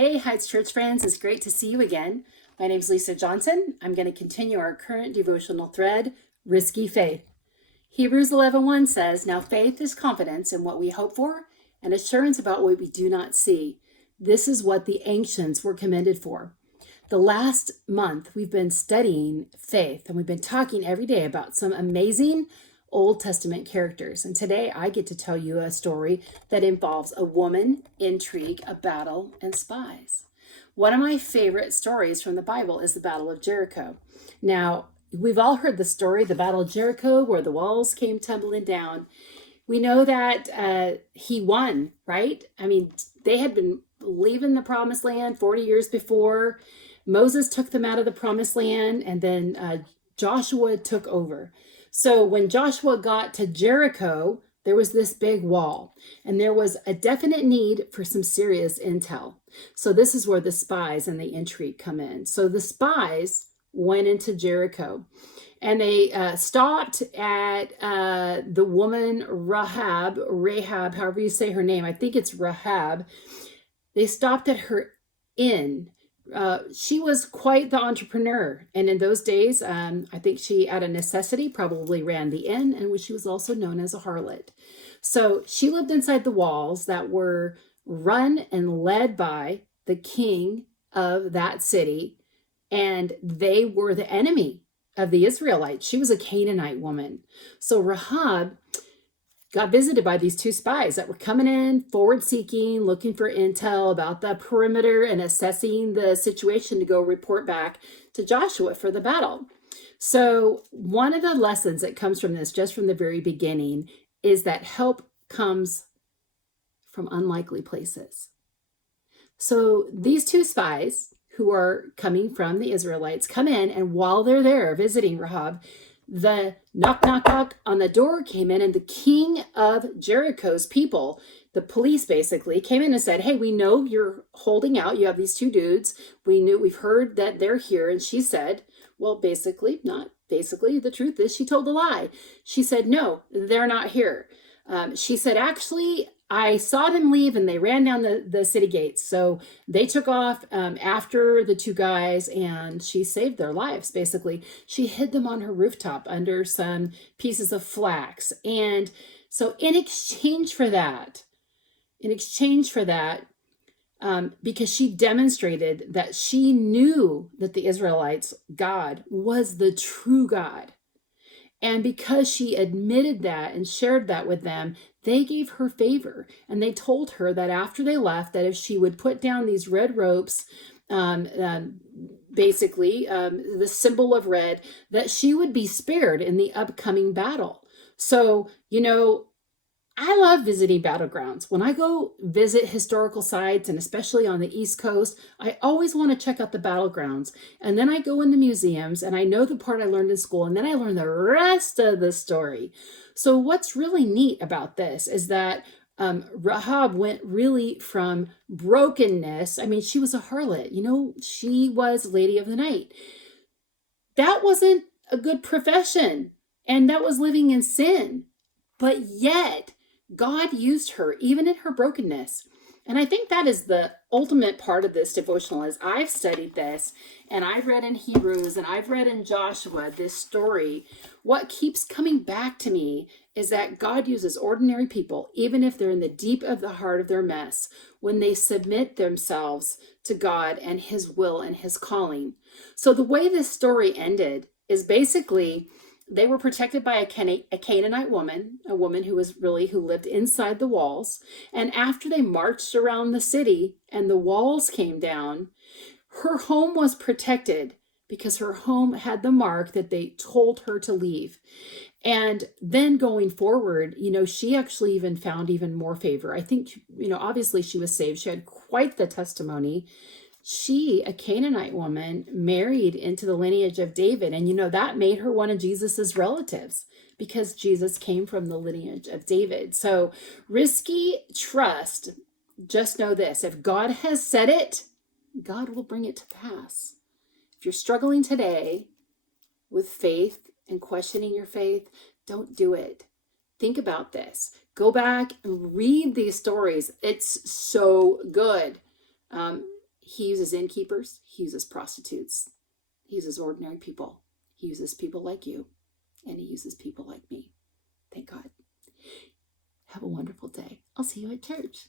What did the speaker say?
Hey, Heights Church friends, it's great to see you again. My name is Lesa Johnson. I'm going to continue our current devotional thread, Risky Faith. Hebrews 11:1 says, "Now faith is confidence in what we hope for and assurance about what we do not see. This is what the ancients were commended for." The last month, we've been studying faith, and we've been talking every day about some amazing Old Testament characters. And today I get to tell you a story that involves a woman, intrigue, a battle, and spies. One of my favorite stories from the Bible is the Battle of Jericho. Now, we've all heard the story, the Battle of Jericho, where the walls came tumbling down. We know that he won, right? I mean, they had been leaving the promised land 40 years before. Moses took them out of the promised land, and then Joshua took over. So when Joshua got to Jericho, there was this big wall, and there was a definite need for some serious intel. So this is where the spies and the intrigue come in. So the spies went into Jericho, and they stopped at the woman Rahab, however you say her name. I think it's Rahab. They stopped at her inn. She was quite the entrepreneur. And in those days, I think she, out of necessity, probably ran the inn, and she was also known as a harlot. So she lived inside the walls that were run and led by the king of that city, and they were the enemy of the Israelites. She was a Canaanite woman. So Rahab got visited by these two spies that were coming in, forward-seeking, looking for intel about the perimeter and assessing the situation to go report back to Joshua for the battle. So one of the lessons that comes from this, just from the very beginning, is that help comes from unlikely places. So these two spies who are coming from the Israelites come in, and while they're there visiting Rahab, the knock, knock, knock on the door came in, and the king of Jericho's people, the police basically, came in and said, "Hey, we know you're holding out. You have these two dudes. We've heard that they're here." And she said, well, basically, not basically, the truth is she told a lie. She said, "No, they're not here." She said, "Actually, I saw them leave and they ran down the city gates." So they took off after the two guys, and she saved their lives, basically. She hid them on her rooftop under some pieces of flax. And so in exchange for that, because she demonstrated that she knew that the Israelites' God was the true God, and because she admitted that and shared that with them, they gave her favor. And they told her that after they left, that if she would put down these red ropes, basically the symbol of red, that she would be spared in the upcoming battle. So, I love visiting battlegrounds. When I go visit historical sites, and especially on the East Coast, I always want to check out the battlegrounds. And then I go in the museums, and I know the part I learned in school, and then I learn the rest of the story. So what's really neat about this is that Rahab went really from brokenness. I mean, she was a harlot. She was Lady of the Night. That wasn't a good profession, and that was living in sin. But yet, God used her even in her brokenness. And I think that is the ultimate part of this devotional. As I've studied this, and I've read in Hebrews, and I've read in Joshua this story, what keeps coming back to me is that God uses ordinary people, even if they're in the deep of the heart of their mess, when they submit themselves to God and his will and his calling. So the way this story ended is basically they were protected by a Canaanite woman, a woman who lived inside the walls. And after they marched around the city and the walls came down, her home was protected because her home had the mark that they told her to leave. And then going forward, she actually even found even more favor. I think, obviously she was saved. She had quite the testimony. She, a Canaanite woman, married into the lineage of David. And, that made her one of Jesus's relatives because Jesus came from the lineage of David. So risky trust. Just know this: if God has said it, God will bring it to pass. If you're struggling today with faith and questioning your faith, don't do it. Think about this. Go back and read these stories. It's so good. He uses innkeepers. He uses prostitutes. He uses ordinary people. He uses people like you. And he uses people like me. Thank God. Have a wonderful day. I'll see you at church.